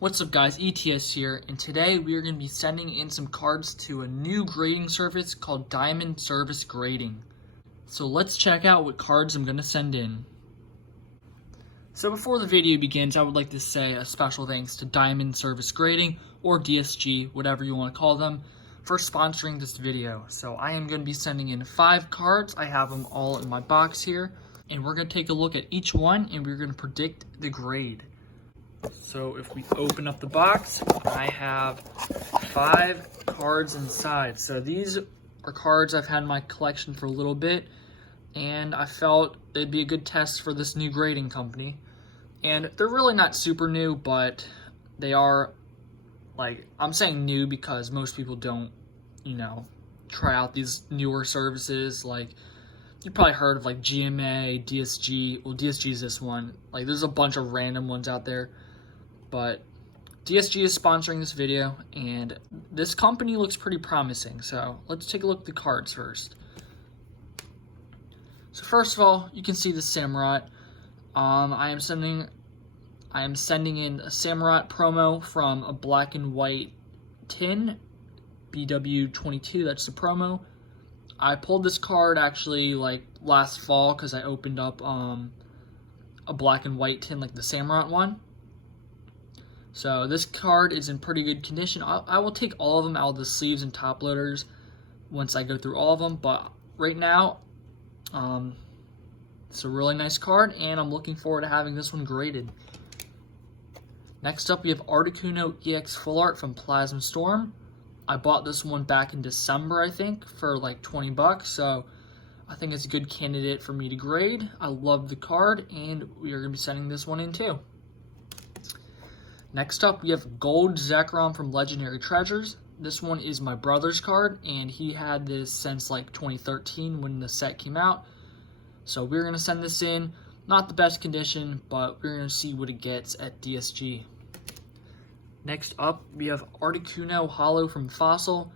What's up guys, ETS here, and today we are going to be sending in some cards to a new grading service called Diamond Service Grating. So let's check out what cards I'm going to send in. So before the video begins, I would like to say a special thanks to Diamond Service Grating, or DSG, whatever you want to call them, for sponsoring this video. So I am going to be sending in 5 cards. I have them all in my box here, and we're going to take a look at each one and we're going to predict the grade. So if we open up the box, I have 5 cards inside. So these are cards I've had in my collection for a little bit, and I felt they'd be a good test for this new grading company. And they're really not super new, but they are, like, I'm saying new because most people don't, try out these newer services. Like, you probably heard of like GMA, DSG. Well, DSG is this one. Like, there's a bunch of random ones out there. But DSG is sponsoring this video, and this company looks pretty promising. So let's take a look at the cards first. So first of all, you can see the Samurott. I am sending in a Samurott promo from a black and white tin, BW22. That's the promo. I pulled this card actually like last fall because I opened up a black and white tin, like the Samurott one. So this card is in pretty good condition. I will take all of them out of the sleeves and top loaders once I go through all of them. But right now, it's a really nice card, and I'm looking forward to having this one graded. Next up, we have Articuno Ex Full Art from Plasma Storm. I bought this one back in December, I think, for like 20 bucks. So I think it's a good candidate for me to grade. I love the card, and we are going to be sending this one in too. Next up, we have Gold Zekrom from Legendary Treasures. This one is my brother's card, and he had this since like 2013 when the set came out. So we're going to send this in. Not the best condition, but we're going to see what it gets at DSG. Next up, we have Articuno Hollow from Fossil.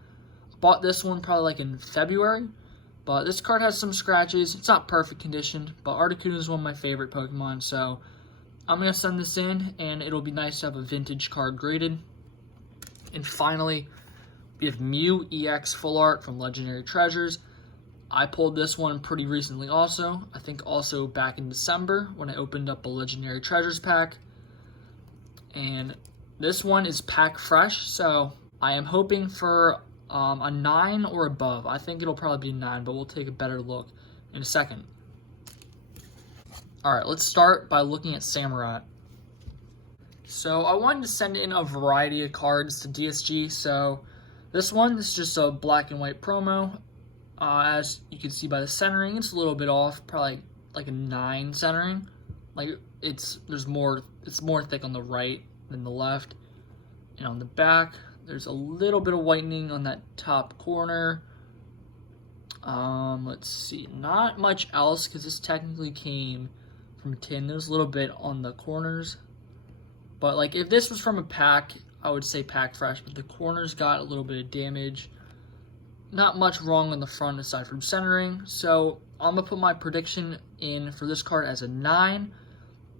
Bought this one probably like in February, but this card has some scratches. It's not perfect condition, but Articuno is one of my favorite Pokemon, so I'm going to send this in, and it'll be nice to have a vintage card graded. And finally, we have Mew EX Full Art from Legendary Treasures. I pulled this one pretty recently also. I think also back in December when I opened up a Legendary Treasures pack. And this one is pack fresh, so I am hoping for a 9 or above. I think it'll probably be 9, but we'll take a better look in a second. Alright, let's start by looking at Samurott. So I wanted to send in a variety of cards to DSG. So this one is just a black and white promo. As you can see by the centering, it's a little bit off, probably like a 9 centering. Like it's more thick on the right than the left. And on the back, there's a little bit of whitening on that top corner. Let's see, not much else because this technically came from a tin. There's a little bit on the corners, but like if this was from a pack, I would say pack fresh, but the corners got a little bit of damage. Not much wrong on the front aside from centering, so I'm gonna put my prediction in for this card as a 9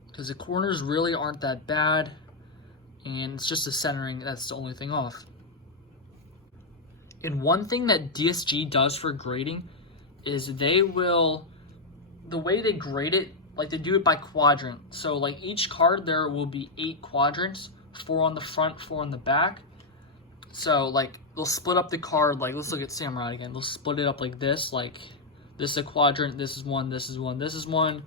because the corners really aren't that bad, and it's just the centering that's the only thing off. And one thing that DSG does for grading is the way they grade it, like they do it by quadrant. So like each card there will be 8 quadrants, 4 on the front, 4 on the back. So like they'll split up the card, like let's look at Samurott again. They'll split it up like this is a quadrant, this is one, this is one, this is one.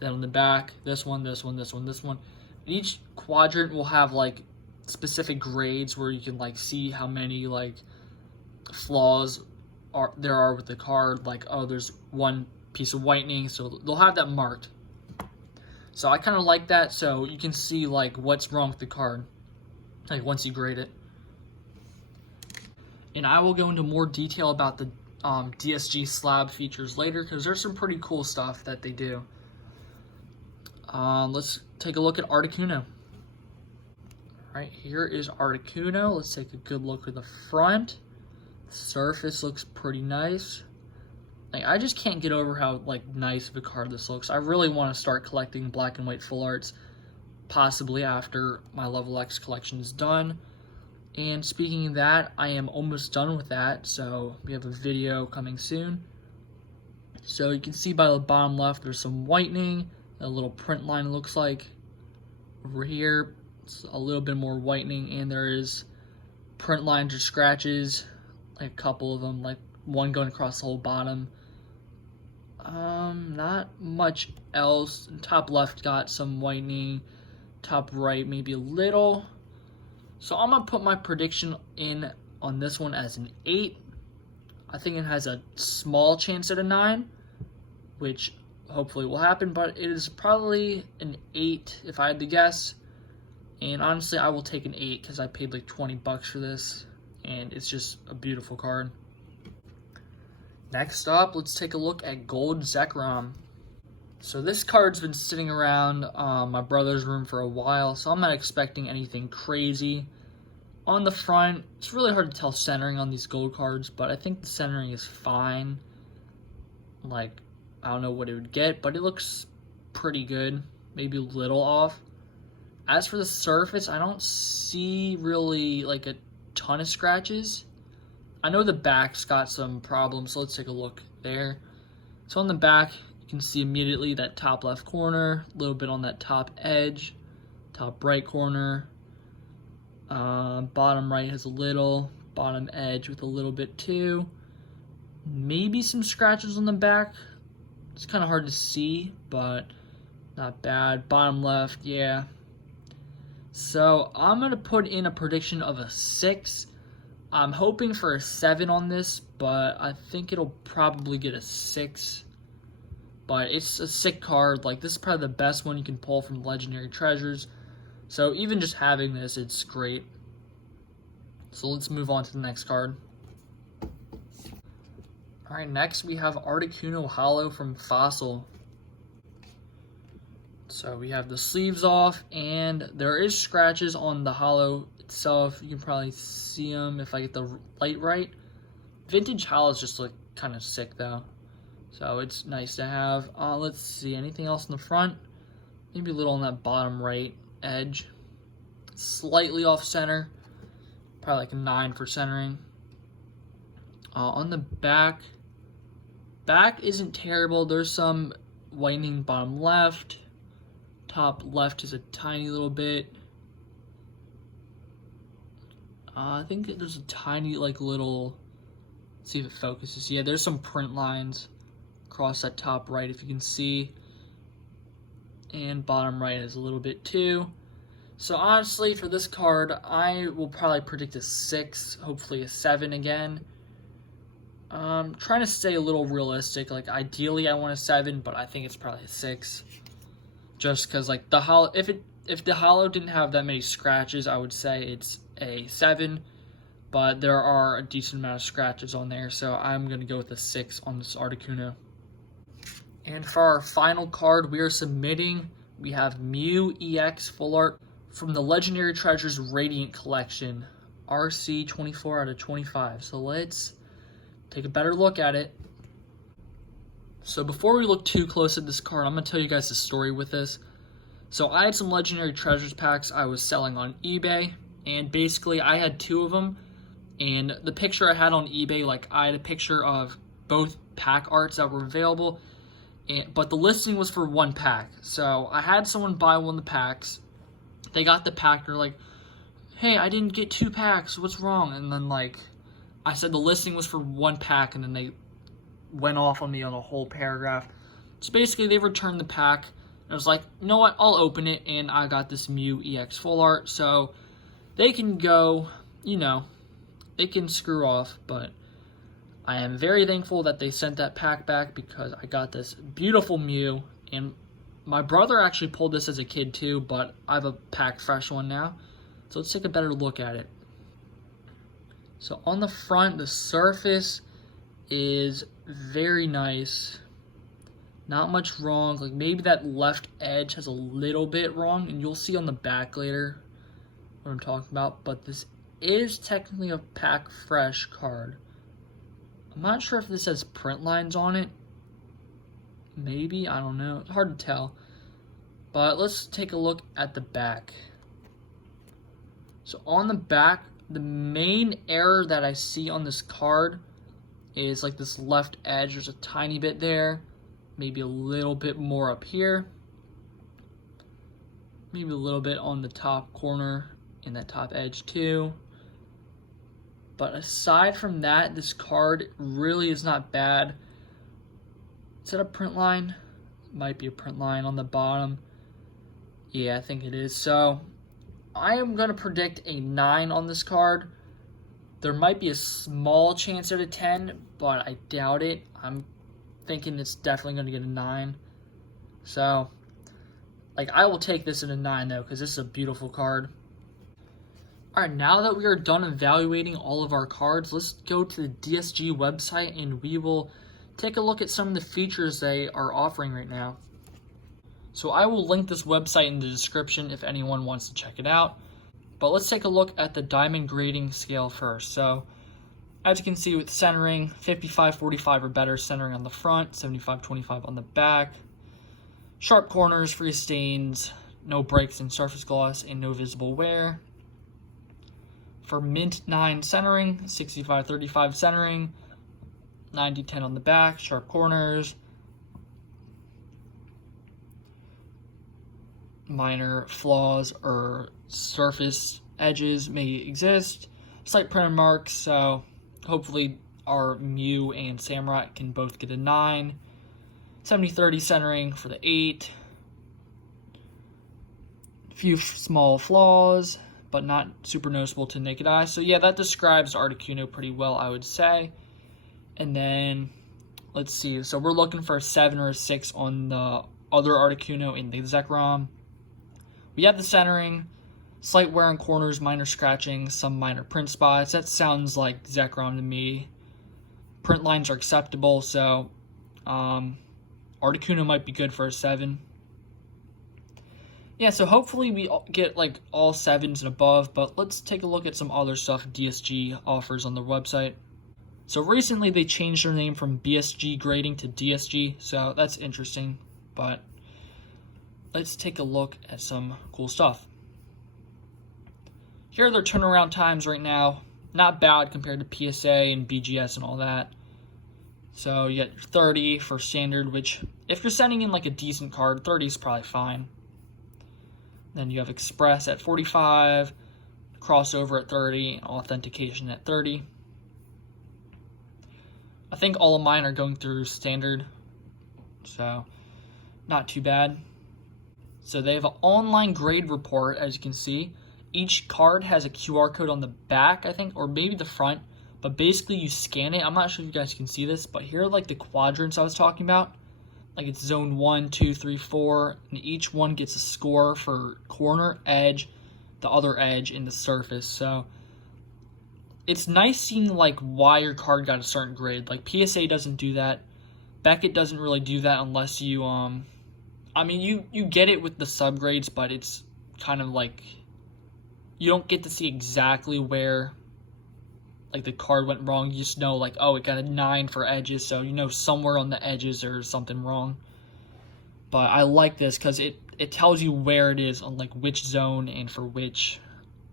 Then on the back, this one, this one, this one, this one. And each quadrant will have like specific grades where you can like see how many like flaws there are with the card. Like, oh, there's one piece of whitening, so they'll have that marked. So I kind of like that, so you can see like what's wrong with the card, like once you grade it. And I will go into more detail about the DSG slab features later because there's some pretty cool stuff that they do. Let's take a look at Articuno. Alright, here is Articuno. Let's take a good look at the front. The surface looks pretty nice. Like, I just can't get over how like nice of a card this looks. I really want to start collecting black and white full arts. possibly after my Level X collection is done. And speaking of that, I am almost done with that, so we have a video coming soon. So you can see by the bottom left, there's some whitening, a little print line it looks like. Over here, it's a little bit more whitening, and there is print lines or scratches, like a couple of them, like one going across the whole bottom. Not much else. Top left got some whitening, top right maybe a little. So I'm gonna put my prediction in on this one as an 8. I think it has a small chance at a 9, which hopefully will happen, but it is probably an 8 if I had to guess. And honestly, I will take an 8 because I paid like 20 bucks for this, and it's just a beautiful card. Next up, let's take a look at Gold Zekrom. So this card's been sitting around my brother's room for a while, so I'm not expecting anything crazy. On the front, it's really hard to tell centering on these gold cards, but I think the centering is fine. Like, I don't know what it would get, but it looks pretty good. Maybe a little off. As for the surface, I don't see really like a ton of scratches. I know the back's got some problems, so let's take a look there. So on the back, you can see immediately that top left corner, a little bit on that top edge, top right corner. Bottom right has a little, bottom edge with a little bit too. Maybe some scratches on the back. It's kind of hard to see, but not bad. Bottom left, yeah. So I'm going to put in a prediction of a 6. I'm hoping for a 7 on this, but I think it'll probably get a 6. But it's a sick card. Like, this is probably the best one you can pull from Legendary Treasures. So even just having this, it's great. So let's move on to the next card. Alright, next we have Articuno Hollow from Fossil. So we have the sleeves off, and there is scratches on the Hollow itself. You can probably see them if I get the light right. Vintage Hollows just look kind of sick though, so it's nice to have. Let's see, anything else in the front? Maybe a little on that bottom right edge. Slightly off center, probably like a 9 for centering. On the back isn't terrible. There's some whitening bottom left. Top left is a tiny little bit. I think there's a tiny like little, let's see if it focuses. Yeah, there's some print lines across that top right if you can see. And bottom right is a little bit too. So honestly, for this card, I will probably predict a 6, hopefully a 7 again. Trying to stay a little realistic. Like, ideally I want a 7, but I think it's probably a 6. Just because, like, the Hollow, if the Hollow didn't have that many scratches, I would say it's a 7. But there are a decent amount of scratches on there, so I'm going to go with a 6 on this Articuno. And for our final card we are submitting, we have Mew EX Full Art from the Legendary Treasures Radiant Collection. RC 24 out of 25. So let's take a better look at it. So before we look too close at this card, I'm going to tell you guys the story with this. So I had some Legendary Treasures packs I was selling on eBay, and basically I had 2 of them, and the picture I had on eBay, like I had a picture of both pack arts that were available, but the listing was for 1 pack. So I had someone buy one of the packs. They got the pack, they're like, hey, I didn't get 2 packs, what's wrong? And then like, I said the listing was for 1 pack, and then they went off on me on a whole paragraph. So basically they returned the pack, and I was like, you know what, I'll open it, and I got this Mew EX Full Art, so they can go, you know, they can screw off, but I am very thankful that they sent that pack back because I got this beautiful Mew, and my brother actually pulled this as a kid too, but I have a pack fresh one now. So let's take a better look at it. So on the front, the surface is very nice. Not much wrong. Like maybe that left edge has a little bit wrong, and you'll see on the back later what I'm talking about. But this is technically a pack fresh card. I'm not sure if this has print lines on it. Maybe, I don't know. It's hard to tell. But let's take a look at the back. So on the back, the main error that I see on this card is like this left edge. There's a tiny bit there, maybe a little bit more up here, maybe a little bit on the top corner and that top edge too. But aside from that, this card really is not bad. Is that a print line? Might be a print line on the bottom. Yeah, I think it is. So I am going to predict a 9 on this card. There might be a small chance at a 10, but I doubt it. I'm thinking it's definitely going to get a 9. So, like, I will take this in a 9, though, because this is a beautiful card. Alright, now that we are done evaluating all of our cards, let's go to the DSG website and we will take a look at some of the features they are offering right now. So I will link this website in the description if anyone wants to check it out. But let's take a look at the diamond grading scale first. So as you can see with centering, 55-45 or better centering on the front, 75-25 on the back. Sharp corners, free stains, no breaks in surface gloss, and no visible wear. For mint 9 centering, 65-35 centering, 90-10 on the back, sharp corners. Minor flaws or surface edges may exist. Slight printer marks, so hopefully our Mew and Samurai can both get a 9. 70-30 centering for the 8. Few small flaws, but not super noticeable to naked eye. So yeah, that describes Articuno pretty well, I would say. And then, let's see. So we're looking for a 7 or a 6 on the other Articuno in the Zekrom. We have the centering, slight wear on corners, minor scratching, some minor print spots. That sounds like Zekrom to me. Print lines are acceptable, so Articuno might be good for a 7. Yeah, so hopefully we get like all 7s and above, but let's take a look at some other stuff DSG offers on their website. So recently they changed their name from BSG Grating to DSG, so that's interesting, but let's take a look at some cool stuff. Here are their turnaround times right now. Not bad compared to PSA and BGS and all that. So you get 30 for standard, which if you're sending in like a decent card, 30 is probably fine. Then you have Express at 45, crossover at 30, and authentication at 30. I think all of mine are going through standard, so not too bad. So they have an online grade report, as you can see. Each card has a QR code on the back, I think, or maybe the front. But basically you scan it. I'm not sure if you guys can see this, but here are like the quadrants I was talking about. Like it's zone 1, 2, 3, 4, and each one gets a score for corner, edge, the other edge, and the surface. So it's nice seeing like why your card got a certain grade. Like PSA doesn't do that. Beckett doesn't really do that unless you I mean you get it with the subgrades, but it's kind of like you don't get to see exactly where like the card went wrong. You just know like, oh, it got a 9 for edges, so you know somewhere on the edges there's something wrong. But I like this because it tells you where it is on like which zone and for which,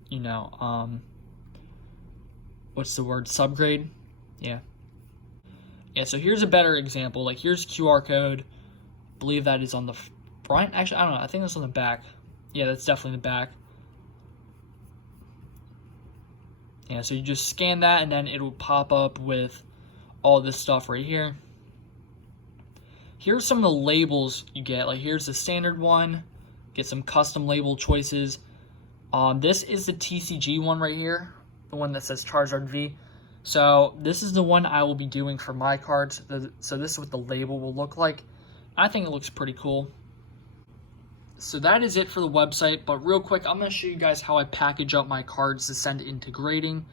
you know, what's the word, subgrade? Yeah, so here's a better example. Like here's QR code. I believe that is on the front. Actually, I don't know, I think that's on the back. Yeah, that's definitely the back. Yeah, so you just scan that and then it'll pop up with all this stuff right here. Here's some of the labels you get. Like here's the standard one. Get some custom label choices. This is the TCG one right here. The one that says Charizard V. So this is the one I will be doing for my cards. So this is what the label will look like. I think it looks pretty cool. So that is it for the website, but real quick, I'm going to show you guys how I package up my cards to send into grading.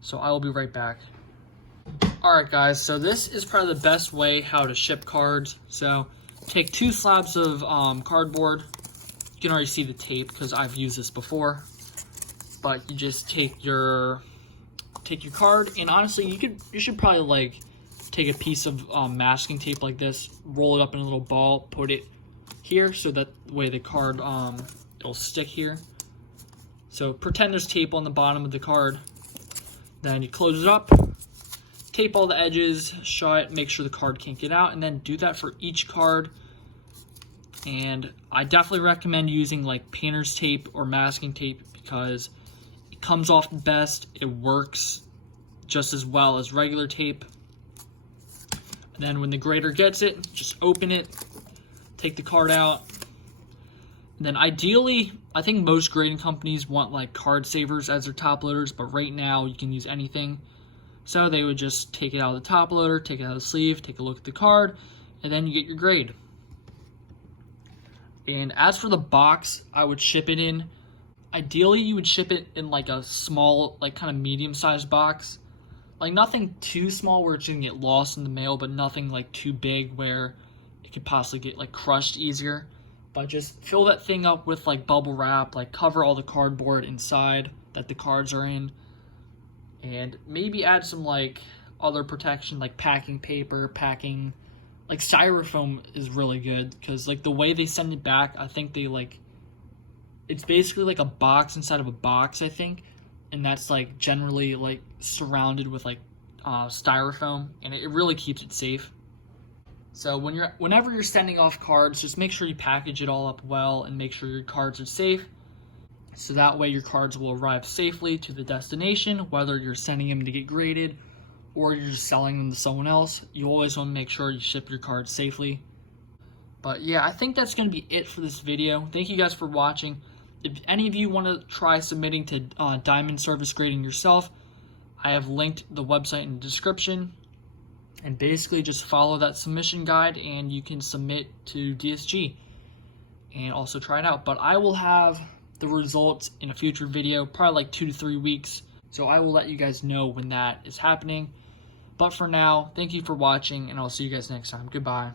So I will be right back. Alright guys, so this is probably the best way how to ship cards. So take 2 slabs of cardboard. You can already see the tape because I've used this before. But you just take your card, and honestly, you should probably like take a piece of masking tape like this, roll it up in a little ball, put it here so that way the card it'll stick here. So pretend there's tape on the bottom of the card. Then you close it up, tape all the edges shut, make sure the card can't get out, and then do that for each card. And I definitely recommend using like painter's tape or masking tape because it comes off the best. It works just as well as regular tape. And then when the grater gets it, just open it, take the card out. And then ideally, I think most grading companies want like card savers as their top loaders, but right now you can use anything. So they would just take it out of the top loader, take it out of the sleeve, take a look at the card, and then you get your grade. And as for the box, I would ship it in. Ideally, you would ship it in like a small, like kind of medium-sized box. Like nothing too small where it's gonna get lost in the mail, but nothing like too big where it could possibly get like crushed easier. But just fill that thing up with like bubble wrap, like cover all the cardboard inside that the cards are in. And maybe add some like other protection like packing paper, packing, like styrofoam is really good because like the way they send it back, I think they like, it's basically like a box inside of a box, I think. And that's like generally like surrounded with like styrofoam, and it really keeps it safe. So whenever you're sending off cards, just make sure you package it all up well and make sure your cards are safe. So that way your cards will arrive safely to the destination, whether you're sending them to get graded or you're just selling them to someone else. You always want to make sure you ship your cards safely. But yeah, I think that's going to be it for this video. Thank you guys for watching. If any of you want to try submitting to diamond service grading yourself, I have linked the website in the description. And basically just follow that submission guide and you can submit to DSG and also try it out. But I will have the results in a future video, probably like 2 to 3 weeks. So I will let you guys know when that is happening. But for now, thank you for watching and I'll see you guys next time. Goodbye.